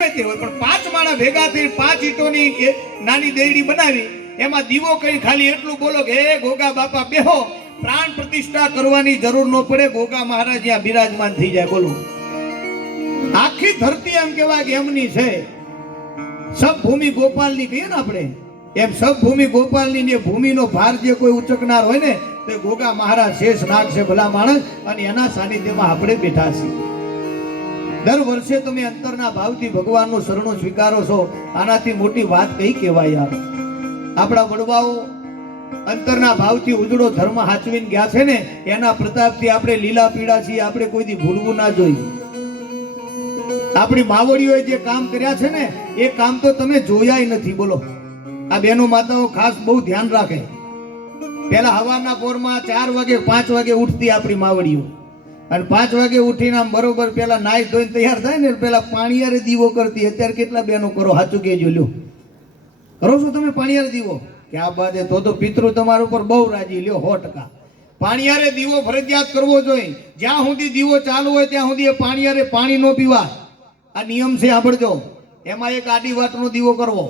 પણ 5 માણા ભેગા થઈ 5 ઈંટોની નાની દેયડી બનાવી, એમાં દીવો કરી ખાલી એટલું બોલો કે હે ગોગા બાપા બેહો, પ્રાણ પ્રતિષ્ઠા કરવાની જરૂર ન પડે, ગોગા મહારાજ ત્યાં બિરાજમાન થઈ જાય. બોલો, આખી ધરતી એમ કહેવાય કે એમની છે. સબ ભૂમિ ગોપાલની કહીએ ને આપણે, એમ સબ ભૂમિ ગોપાલની ને ભૂમિનો ભાર જે કોઈ ઉચકનાર હોય ને તે ગોગા મહારાજ શેષ નાગ છે, ભલા માણસ, અને એના સાનિધ્યમાં આપણે બેઠા છીએ. દર વર્ષે તમે અંતરના ભાવથી ભગવાનનું શરણું સ્વીકારો છો, આનાથી મોટી વાત કઈ કહેવાય યાર. આપણા વડવાઓ અંતરના ભાવથી ઉજળો ધર્મ હાચવીને ગયા છે ને, એના પ્રતાપથી આપણે લીલા પીળા છીએ. આપણે કોઈથી ભૂલવું ના જોઈએ. આપણી માવડીઓએ જે કામ કર્યા છે ને એ કામ તો તમે જોયા નથી. બોલો, આ બહેનો માતાઓ ખાસ બહુ ધ્યાન રાખે. પેલા હવારના પોરમાં 4 વાગે 5 વાગે ઉઠતી આપણી માવડીઓ, અને 5 વાગે ઉઠીને આમ બરોબર પેલા નાઈ ધોઈને તૈયાર થાય ને પેલા પાણીયારે દીવો કરતી. અત્યારે કેટલા બહેનો કરો? સાચું કહેજો. લ્યો, કરો છો તમે પાણીયારે દીવો? કે આ બાદ તો પિતૃ તમારા ઉપર બહુ રાજી. લ્યો, 100%. પાણીયારે દીવો ફરજિયાત કરવો જોઈએ. જ્યાં સુધી દીવો ચાલુ હોય ત્યાં સુધી પાણીયારે પાણી ન પીવાય. આ નિયમ છે, સાંભળજો. એમાં એક આડી વાટનો દીવો કરવો.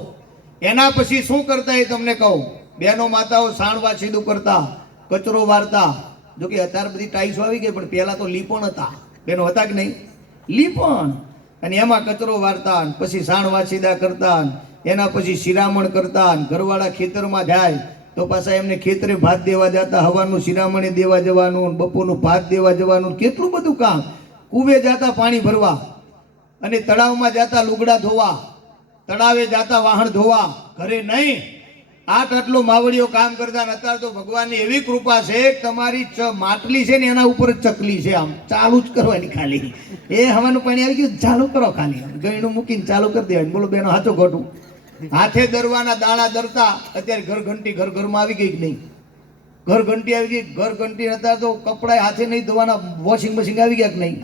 એના પછી શું કરતા એ તમને કહું. બહેનો માતાઓ સાણવા સીધું કરતા, કચરો વારતા. જો કે અત્યારે બધી ટાઈલ્સો આવી ગઈ, પણ પહેલા તો લીપણ હતા. બેનો હતા કે નહીં? લીપણ. અને એમાં કચરો વારતા, પછી સાણવા સીધા કરતા, એના પછી શિરામણ કરતા. ઘરવાળા ખેતરમાં જાય તો પાછા એમને ખેતરે ભાત દેવા જતા, હવાનું શિરામણી દેવા જવાનું, બપોરનું ભાત દેવા જવાનું, કેટલું બધું કામ. કુવે જતા પાણી ભરવા, અને તળાવમાં જતા લુગડા ધોવા, તળાવે જતા વાહન ધોવા, ઘરે નહીં. આટલું માવડીઓ કામ કરતા. અત્યારે તો ભગવાનની એવી કૃપા છે કે તમારી માટલી છે ને એના ઉપર ચકલી છે, આમ ચાલુ જ કરવાની ખાલી. એ હવાનું પાણી આવી ગયું, ચાલુ કરો ખાલી, ગયણું મૂકીને ચાલુ કરી દેવાની. બોલો બેનો, હાચો ખોટું? હાથે દરવાના દાણા દરતા. અત્યારે ઘર ઘંટી ઘર ઘરમાં આવી ગઈ કે નહીં? ઘર ઘંટી આવી ગઈ. ઘર ઘંટી અત્યારે તો કપડા હાથે નહીં ધોવાના, વોશિંગ મશીન આવી ગયા કે નહીં?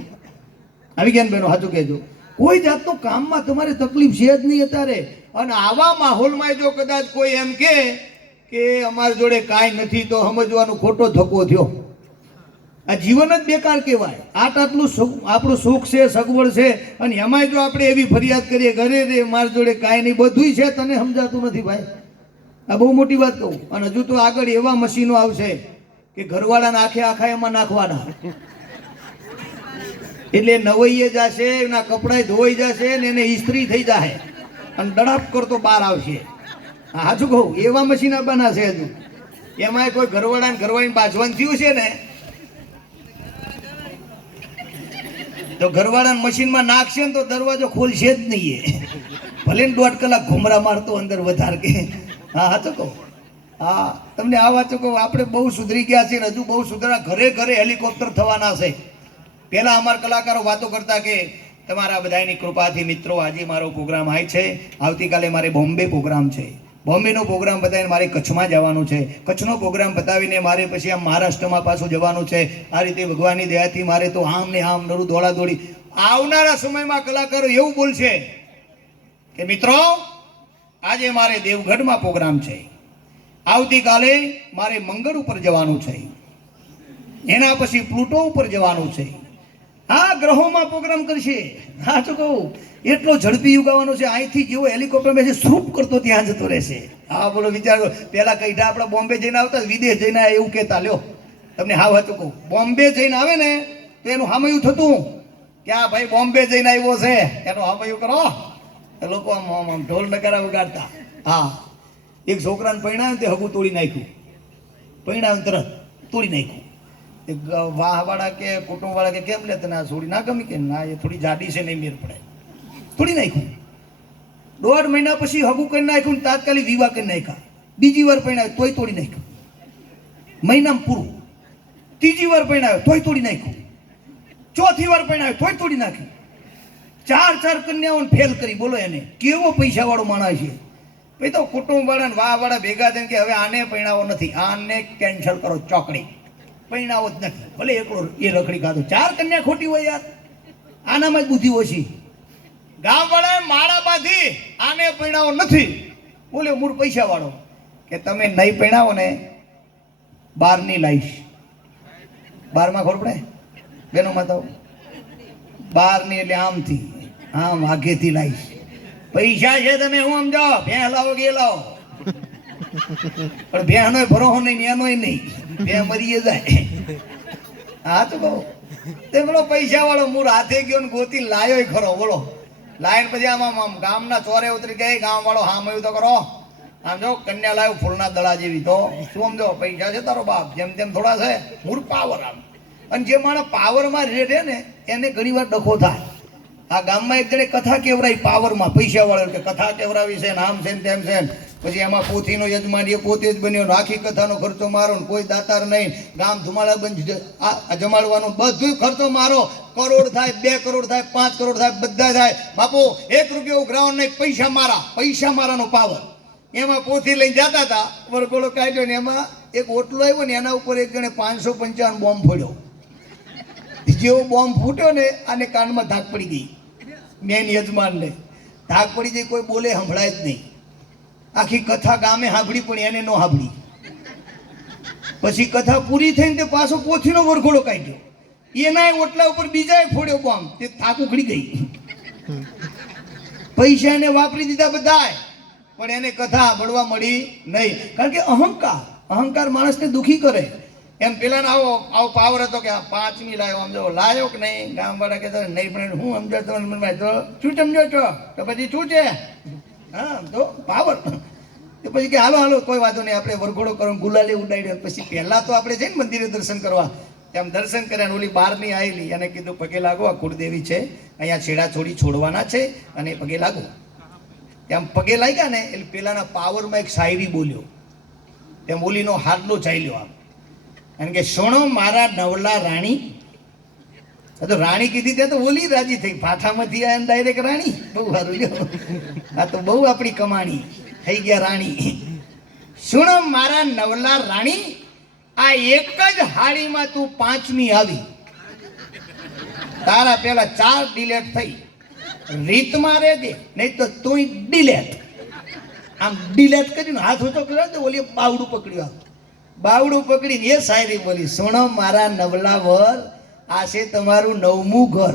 આવી ગયા ને બેનો, હાચું કહેજો. કોઈ જાતનું કામમાં તમારે તકલીફ છે જ નહીં અત્યારે. અને આવા માહોલમાં જો કદાચ કોઈ એમ કે અમારી જોડે કાંઈ નથી, તો સમજવાનું ખોટો ધક્કો થયો. આ જીવન જ બેકાર કહેવાય. આટલું આપણું સુખ છે, સગવડ છે, અને એમાંય જો આપણે એવી ફરિયાદ કરીએ ઘરે રે મારી જોડે કાંઈ નહીં, બધુંય છે, તને સમજાતું નથી ભાઈ. આ બહુ મોટી વાત કહું. અને હજુ તો આગળ એવા મશીનો આવશે કે ઘરવાળાને આખા એમાં નાખવાના. એટલે નવૈયે જશે, એના કપડાં ધોઈ જશે ને એને ઇસ્ત્રી થઈ જશે, અને દડાપ કરતો બહાર આવશે. હાચું કહું, એવા મશીન બનાશે હજુ. એમાં કોઈ ઘરવાળાને ઘરવાળીને બાજવાનું થયું છે ને, તો ઘરવાળાને મશીનમાં નાખશે ને તો દરવાજો ખોલશે જ નહીં. ભલે 1.5 કલાક ઘુમરા મારતો અંદર વધારે કે. હા, હાચું કહું. હા, તમને આ વાત કહું, આપણે બહુ સુધરી ગયા છીએ, હજુ બહુ સુધરા. ઘરે ઘરે હેલિકોપ્ટર થવાના છે. પહેલા અમારા કલાકારો વાતો કરતા કે તમારા બધાની કૃપાથી મિત્રો આજે મારો પ્રોગ્રામ આવે છે, આવતીકાલે મારે બોમ્બે પ્રોગ્રામ છે, બોમ્બેનો પ્રોગ્રામ બતાવીને મારે કચ્છમાં જવાનું છે, કચ્છનો પ્રોગ્રામ બતાવીને મારે પછી આમ મહારાષ્ટ્રમાં પાછું જવાનું છે. આ રીતે ભગવાનની દયાથી મારે તો આમ ને આમ નરું દોડાદોડી. આવનારા સમયમાં કલાકારો એવું બોલશે કે મિત્રો આજે મારે દેવગઢમાં પ્રોગ્રામ છે, આવતીકાલે મારે મંગળ ઉપર જવાનું છે, એના પછી પ્લુટો ઉપર જવાનું છે. આ ગ્રહોમાં પ્રોગ્રામ કરશે. હા, શું કહું, એટલો ઝડપી યુગ આવવાનો છે. અહીંથી જેવો હેલિકોપ્ટર બેસે સ્રૂપ કરતો ત્યાં જતો રહેશે. હા, બોલો, વિચારો. પેલા કઈઠા આપણે બોમ્બે જઈને આવતા, વિદેશ જઈને એવું કહેતા. લ્યો, તમને હા વાંચું કહું, બોમ્બે જઈને આવે ને તો એનું હામયું થતું કે આ ભાઈ બોમ્બે જઈને આવ્યો છે, એનું હામયું કરો. એ લોકો આમ ઢોલ નગારા વગાડતા. હા, એક છોકરાને પૈણાવે તે હગું તોડી નાખ્યું. પૈણાવે તરત તોડી નાખ્યું. વાહવાળા કે કુટુંબવાળા કે કેમ લે તને આ છોડી ના ગમી? કે ના, એ થોડી જાડી છે, નહીં મેર પડે. તોડી નાખ્યું. 1.5 મહિના પછી હગું કરી નાખ્યું, તાત્કાલિક વિવાહ કરી નાખ્યા. બીજી વાર પૈણાવે તોય તોડી નાખ્યું. મહિનામાં પૂરું. ત્રીજી વાર પૈણાવે તોય તોડી નાખ્યું. ચોથી વાર પૈણાવે તોય તોડી નાખ્યું. 4 કન્યાઓને ફેલ કરી. બોલો, એને કેવો પૈસા વાળો માણસ છે. ભાઈ તો કુટુંબવાળા ને વાહવાળા ભેગા થઈને કે હવે આને પૈણાવો નથી, આને કેન્સલ કરો, ચોકડી પૈણાવો જ નથી. ભલે એકલો એ રખડી ખાધો. 4 કન્યા ખોટી હોય યાર, આનામાં જ બુદ્ધિ ઓછી. ગામ વાળા માળા બાંધી આને પૈણાવો નથી. બોલે મૂળ પૈસા વાળો કે તમે નહીં પૈણાવો ને 12ની લાઈશ. 12માં ખબર પડે બેનો માતાઓ? 12ની એટલે આમથી આમ આગેથી લાઈશ. પૈસા છે તમે હું સમજો ભેં લાવો કે લાવો, પણ ભેં નો ભરોહો નહીં એનોય નહીં, ભેં મરી જાય. હા તો બહુ તે બોલો પૈસા વાળો મૂળ હાથે ગયો ને ગોતી લાયો ખરો બોલો. લાઈન પછી આમ ગામના ચોરે ઉતરી ગઈ, ગામ વાળો હામ એવું તો કરો, આમ જો કન્યા લાવ્યો ફૂલના દડા જેવી, તો શું સમજો પૈસા છે તારો બાપ, જેમ તેમ થોડા છે, મૂળ પાવર આમ. અને જે માણસ પાવરમાં રહે ને એને ઘણી વાર ડખો થાય. આ ગામમાં એક જણે કથા કેવરાઈ પાવરમાં, પૈસા વાળો કે કથા કેવરાવી છે ને આમ છે ને તેમ છે ને, પછી એમાં પોથીનો યજમાન એ પોતે જ બન્યો, આખી કથાનો ખર્ચો મારો ને કોઈ દાતાર નહીં, ગામ ધુમાડા બંધ જમાડવાનો બધું ખર્ચો મારો, કરોડ થાય 2 કરોડ થાય 5 કરોડ થાય બધા થાય, બાપુ 1 રૂપિયો ગ્રાઉન્ડ નહીં, પૈસા મારાનો પાવર. એમાં પોથી લઈને જતા હતા, વરઘોડો કાઢ્યો ને એમાં એક ઓટલો આવ્યો ને એના ઉપર એક જણે 555 બોમ્બ ફોડ્યો. જેવો બોમ્બ ફૂટ્યો ને આને કાનમાં ધાક પડી ગઈ, મેન યજમાનને ધાક પડી ગઈ, કોઈ બોલે સંભળાય જ નહીં. આખી કથા ગામે સાંભળી પણ એને ન સાંભળી. પછી કથા પૂરી થઈને તે પાછો પોથીનો વરઘોડો કાઢ્યો, એના ઓટલા ઉપર બીજાએ ફોડ્યો બોમ્બ, તે થાક ઉખડી ગઈ. પૈસા એને વાપરી દીધા બધાય, પણ એને કથા સાંભળવા મળી નહીં. કારણ કે અહંકાર માણસને દુખી કરે. એમ પેલા આવો પાવર હતો કે 5મી લાવ્યો, આમ જો લાવ્યો કે નહીં, ગામ વાળા કહેતા નહીં, પણ હું સમજો તો શું સમજો છો, તો પછી શું છે, હા તો પાવર. પછી કે હાલો કોઈ વાંધો નહીં, આપણે વરઘોડો કરો, ગુલાલે ઉડાડ્યો. પછી પહેલા તો આપણે જઈને મંદિરે દર્શન કરવા, તેમ દર્શન કર્યા, ઓલી બહારની આવેલી એને કીધું પગે લાગો, આ કુળદેવી છે, અહીંયા છેડા છોડી છોડવાના છે અને પગે લાગો. તેમ પગે લાગ્યા ને એટલે પેલાના પાવરમાં એક શાયરી બોલ્યો, તેમ ઓલીનો હાથલો ચાલ્યો આમ, કારણ કે સોણો મારા નવલા રાણી. તો રાણી કીધી ત્યાં તો ઓલી રાજી થઈ, ભાઠામાંથી આયા ડાયરેક્ટ રાણી. બહુ સારું લ્યો, આ તો બહુ આપણી કમાણી થઈ ગયા રાણી. સુણો મારા નવલા રાણી, આ એક જ હાડીમાં તું 5મી આવી, તારા પેલા 4 ડિલેટ થઈ, રીતમાં રહેજે નહીં તો તું ડિલેટ. આમ ડિલેટ કરીને હાથ ઊંચો કર્યો તો ઓલી બાવડું પકડ્યું, બાવડું પકડીને એ શાયરી બોલી, સુણો મારા નવલા વર, આ છે તમારું 9મું ઘર,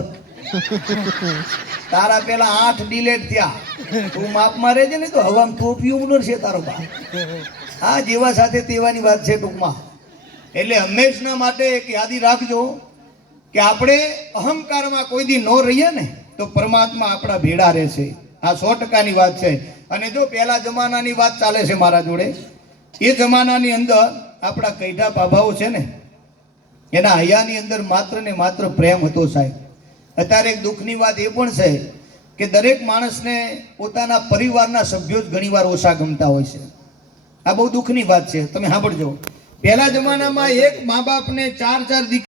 તારા પેલા 8 ડિલેટ થયા, તું માપમાં રહેજે ને તો હવામાં ટોપિયું ઉલર છે તારો બાપ. આ જેવા સાથે તેવાની વાત છે ટૂંકમાં. એટલે હંમેશના માટે એક યાદી રાખજો કે આપણે અહંકારમાં કોઈ દી ન રહીએ ને તો પરમાત્મા આપણા ભેડા રહેશે. આ 100%ની વાત છે. અને જો પહેલા જમાનાની વાત ચાલે છે મારા જોડે, એ જમાનાની અંદર આપણા કૈઠા બાબાઓ છે ને, એના હૈયાની અંદર માત્ર ને માત્ર પ્રેમ હતો સાહેબ. અત્યારે એક દુઃખની વાત એ પણ છે કે દરેક માણસને પોતાના પરિવારના સભ્યો જ ઘણીવાર ઓછા ગમતા હોય છે. આ બહુ દુઃખની વાત છે. તમે સાંભળજો, પહેલા જમાનામાં એક મા બાપને 4 દીકરા